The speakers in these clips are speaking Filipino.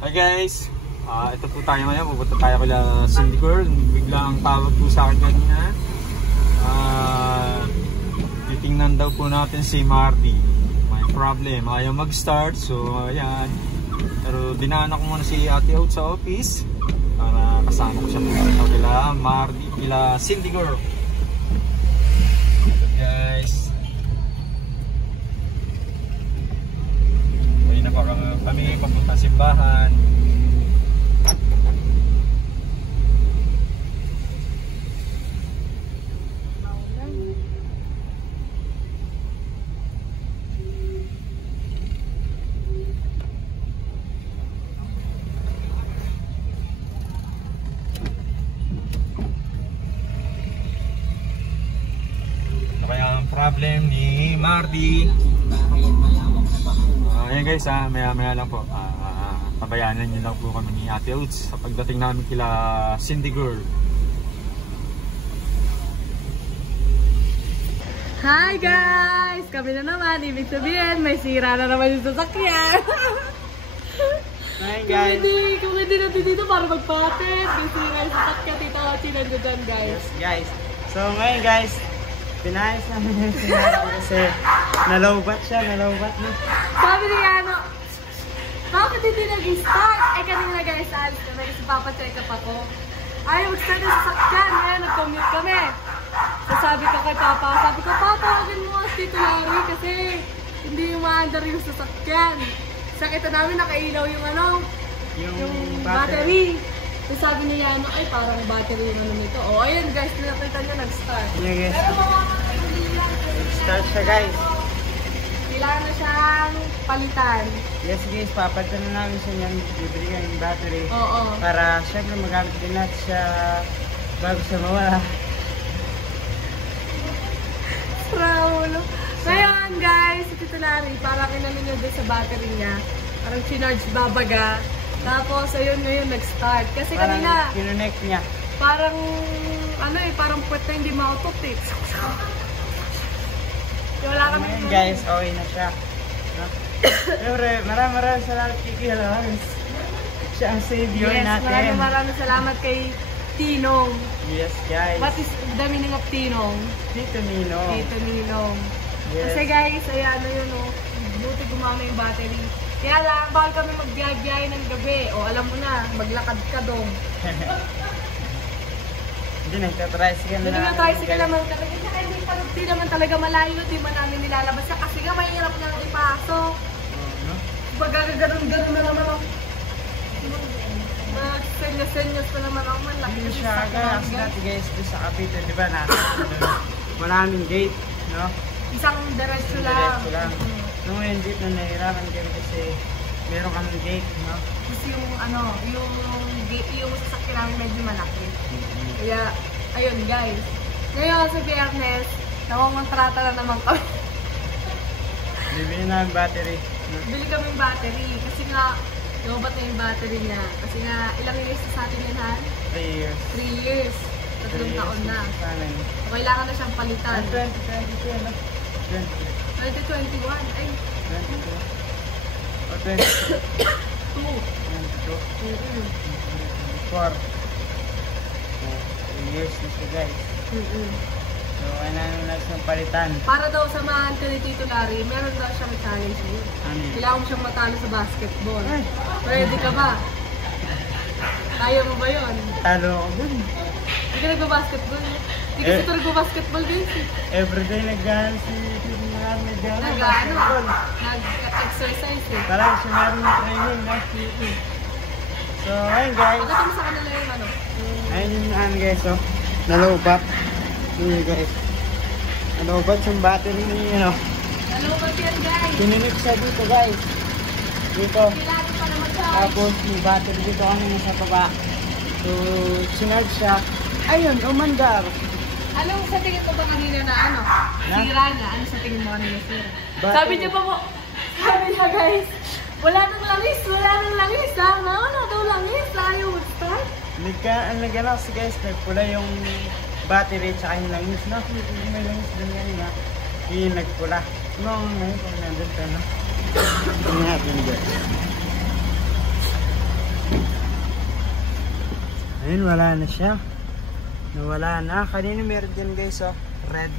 Hi guys, ito po tayo ngayon, pupunta tayo kala Cindy Girl. Biglang tawag po sa akin kanina. Titingnan daw po natin si Marty. May problem, ayaw mag-start, so ayan. Pero dinaanan ko muna si Ate Out sa office para kasama ko siya pumunta kila Marty, kila Cindy Girl. So guys, ayun na pa kami papunta sa simbahan. Problem ni Marty. Ayan guys, maya lang po. Tabayanan nyo lang po kami ni Ate Outs sa pagdating namin kila Cindy Girl. Hi guys! Kami na naman. Ibig sabihin, may sira na naman yung sasakyan. Hi guys! Kung hindi natin dito para magpatid. May sira yung sasakyan. Tita Ati nandiyan guys. Yes guys. So ngayon guys, pinayos namin yung sinara kasi nalowbat siya, nalowbat na. Sabi ni Ano, bakit hindi nag-start? Kanina guys, alis kami kasi papacheck up ako. Ayaw, start na sasakyan. Ngayon, nag-commute kami. So sabi ko kay Papa, agad mo si Tito Larry kasi hindi yung maandar yung sasakyan. Sakita namin, nakailaw yung yung battery. So sabi niya, ay parang battery yung nito. O ayun guys, nakita niya nag-start. Yeah, guys. Pero hindi lang. Nag-start siya guys. Kailangan na siyang palitan. Yes guys, papalitan na namin siya niyan. Bibili ka yung battery. Oo. Para syempre magamit din natin siya bago siya mawala. Raulo. Ngayon guys, si Tito Larry, parang inano niya doon sa battery niya. Parang sinarge babaga. Tapos ayun ngayon nag-start. Kasi parang kanina kinonect niya. parang parang puwet na hindi mautot eh. Wala kami. Ngayon guys, okay na siya. Siyempre, maraming salamat kay Kuya Lawrence. Siya ang savior natin. Maraming salamat kay Tinong. Yes guys. What is the meaning of Tinong? Tito Ninong. Tito Ninong. Yes. Kasi guys, ayan buti gumama yung battery. Kaya lang, bawal kami magbiyay ng gabi. O alam mo na, maglakad ka dong. Hindi na, tricycle na. Hindi na tricycle naman talaga. Hindi naman talaga malayo. Hindi man namin nilalabas ka. Kasi nga, mahirap na ipasok. Ganun na naman ako. Senyos pa naman ako man. Hindi siya agad. Kasi dati guys, sa Cavite, di ba na? Maraming gate, no? Isang diretso lang. Nung ngayon dito na nahirapan kami kasi meron kami gate, no? Kasi yung sasakyan namin medyo malaki. Kaya, ayun guys. Ngayon sa Biyernes, nakongontrata na naman kami. Bibili namin battery. No? Bili kaming battery. Kasi nga, lumabat na yung battery niya. Kasi nga, ilang years sa atin yan, Han? 3 years. 3 years. 3 taon na. So, kailangan na siyang palitan. 2022, no? 2021. Ay. 22. O 22. 2. 4. 3 years na siya guys. So, kailangan na siyang palitan. Para daw samahan ka ni Tito Larry, meron daw siyang challenge niya. Kailangan mo siyang matalo sa basketball. Ay. Ready ka ba? Kaya mo ba yun? Talo ako dun. Hindi ka nagbabasketball? Hindi kasi ito nagbabasketball guys. Everyday nag-gano si basketball. Nag-exercise eh. Parang siya meron ng training, no? So, ayun guys. Pagkata mo sa kanila yung Ayun yung guys, oh. Nalobat. Yun guys. Nalobat yung battery niya, no? Nalobat yan guys. Pininip siya dito guys. Dito. Kailangan pa naman siya. Tapos yung battery dito kami nasa baba. So, sinarge siya. Ayun, umandar. Anong sa tingin ko ba kanina na sira na? Ano sa tingin mo kanina sira? Battery. Sabi niya pa po, sabi niya guys, wala nang langis ha? Wala daw langis, ayaw mag-start. Nag-ano kasi guys, nagpula yung battery tsaka yung langis, no? May langis din yan, ha? Yung nagpula. No, ngayon kung nandun ka, no? Tingnan natin guys. Ayun, wala na siya. Nawala na. Kanina meron dyan guys, oh. Red.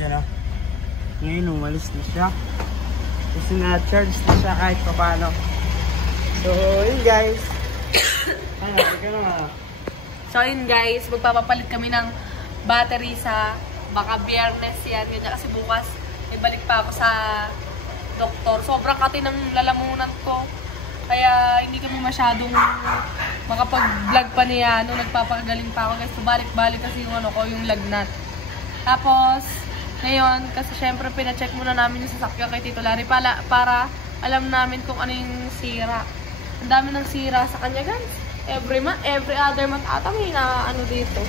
Diyan, oh. Ngayon, umalis na siya. Kasi na-charge na siya kahit pa paano. So, yun guys. Ano, ika na. So, yun guys, magpapapalit kami ng battery sa baka biyernes yan. Ganyan, kasi bukas, ibalik pa ako sa doktor. Sobrang kati ng lalamunan ko. Kaya hindi kami masyadong makapag-vlog pa niya. Nagpapagaling pa ako guys. So, balik-balik kasi yung ano ko, yung lagnat. Tapos, ngayon, kasi syempre pina-check muna namin yung sasakyan kay Tito Larry para alam namin kung ano yung sira. Ang dami ng sira sa kanya guys. Every other month ata may ano dito.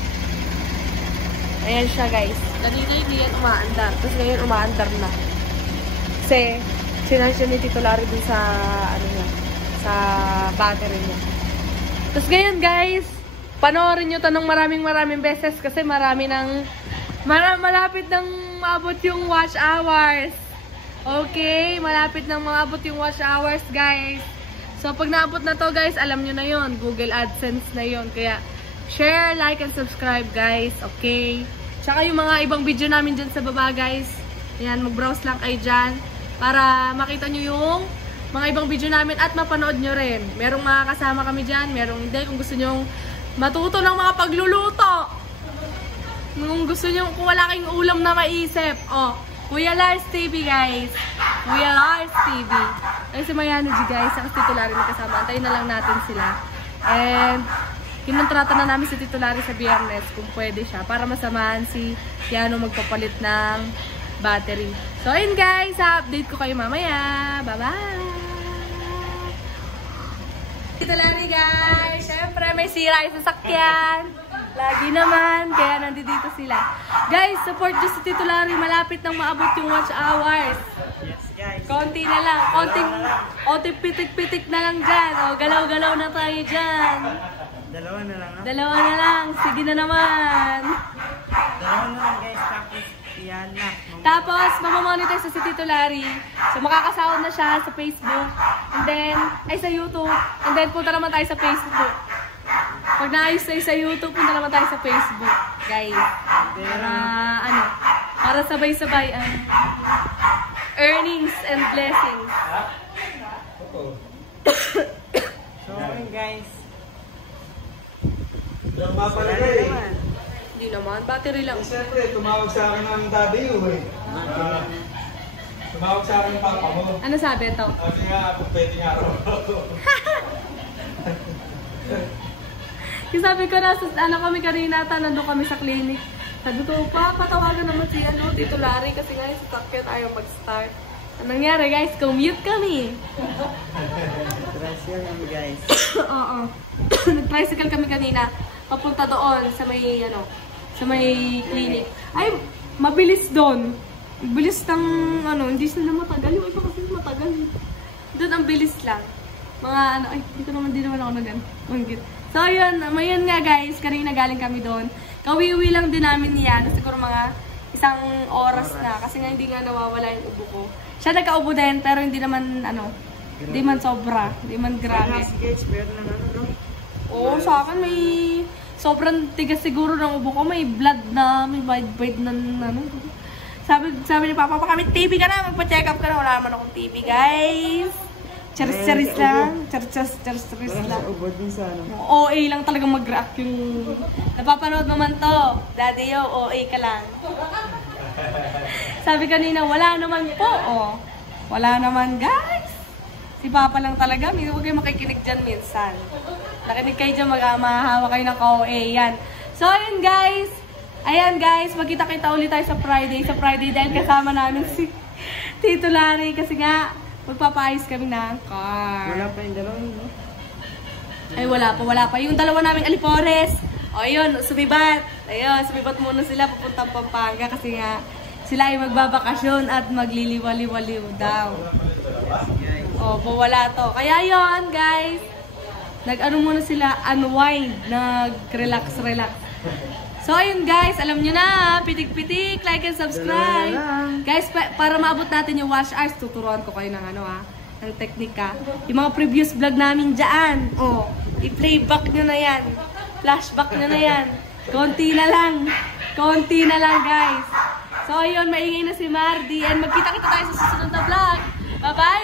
Ayan siya guys. Kanina hindi yan umaandar. Tapos ngayon umaandar na. Kasi sinansya ni Tito Larry dun sa ano niya, sa battery niya. Tapos ngayon guys, panoorin nyo to ng maraming beses kasi malapit nang maabot yung watch hours. Okay, malapit nang maabot yung watch hours guys. So pag naabot na to guys, alam nyo na yon, Google AdSense na yon. Kaya share, like, and subscribe guys. Okay. Tsaka yung mga ibang video namin dyan sa baba guys. Ayan, mag-browse lang kayo dyan para makita nyo yung mga ibang video namin at mapanood nyo rin. Merong mga kasama kami dyan, merong hindi. Kung gusto nyo matuto ng mga pagluluto, kung gusto nyo, kung wala kayong ulam na maisip, oh, Kuya Lars TV guys. Kuya Lars TV. Ay si Mayano G guys, sa Tito Larry na kasama. Antayin na lang natin sila. And kinontrata na namin si Tito Larry sa biyernes kung pwede siya para masamahan si Yano magpapalit ng battery. So ayun guys, update ko kayo mamaya. Bye-bye! Tito Larry guys, syempre may sira yung sasakyan. Lagi naman, kaya nandito sila. Guys, support nyo si Tito Larry. Malapit nang maabot yung watch hours. Yes guys. Konti na lang. Konting pitik-pitik na lang dyan. O, galaw-galaw na tayo dyan. Dalawa na lang, no? Dalawa na lang. Sige na naman. Dalawa na lang guys. Tapos, yan na. Tapos, mamamonetize si Tito Larry. So, makakasahod na siya sa Facebook. And then, ay sa YouTube. And then, punta naman tayo sa Facebook. Pag naayos tayo sa YouTube, punta naman tayo sa Facebook, guys. Para sabay-sabay ang earnings and blessings. So, guys. Hindi naman, battery lang. Siyempre, tumawag sa akin ng daddy eh. Tumawag sa akin ng papa mo. Ano sabi ito? Sabi nga, kung pwede nga raw ako. Yung sabi ko kami kanina, nandun kami sa clinic. Sabi ko, patawagan naman si Tito Larry kasi nga yung sasakyan ayaw mag-start. Anong nangyari guys? Commute kami. Tricycle kami guys. Oo. Nag-tricycle kami kanina. Papunta doon sa may clinic. Ay, mabilis doon. Bilis ng hindi sila matagal. Yung iba kasi matagal. Doon ang bilis lang. Mga ay, di naman ako naganggit. So, ayun nga guys, kanina galing kami doon. Kawiwi lang din namin yan. Siguro mga isang oras na. Kasi nga hindi nga nawawala yung ubo ko. Siya nagka-ubo din, pero hindi naman, hindi man sobra. Hindi man grabe. Oo, sa akin may sobrang tigas siguro ng ubo ko. May blood na, may bite na, Sabi ni Papa, kami TV ka na, magpa-check up ka na. Wala naman akong TV, guys. Charis-charis lang. Charis-charis lang. OA lang talaga mag-react yung... Napapanood naman to. Daddy yo, OA ka lang. Sabi kanina, wala naman po. Oh. Wala naman, guys. Si Papa lang talaga. Huwag kayo makikinig dyan minsan. Nakinig kayo dyan, mahahawa kayo ng OA. Yan. So, ayun guys. Ayan guys, magkita-kita ulit tayo sa Friday. Sa Friday dahil kasama namin si Tito Larry. Kasi nga, magpapaayos kami ng car. Wala pa yung dalawa, no? Ay, wala pa. Yung dalawa naming alipores. O, yun, sumibat. Ayun, sumibat muna sila papuntang Pampanga kasi nga sila ay magbabakasyon at magliliwaliwaliw daw. O, wala to. Kaya yun, guys. Nag-ano muna sila, unwind. Nag-relax. So, ayun guys, alam nyo na, pitik-pitik, like and subscribe. Guys, para maabot natin yung watch hours, tuturuan ko kayo ng ng teknika. Yung mga previous vlog namin dyan, i-playback nyo na yan. Flashback nyo na yan. Konti na lang. Konti na lang, guys. So, ayun, maingay na si Mardy. And magkita-kita tayo sa susunod na vlog. Bye-bye!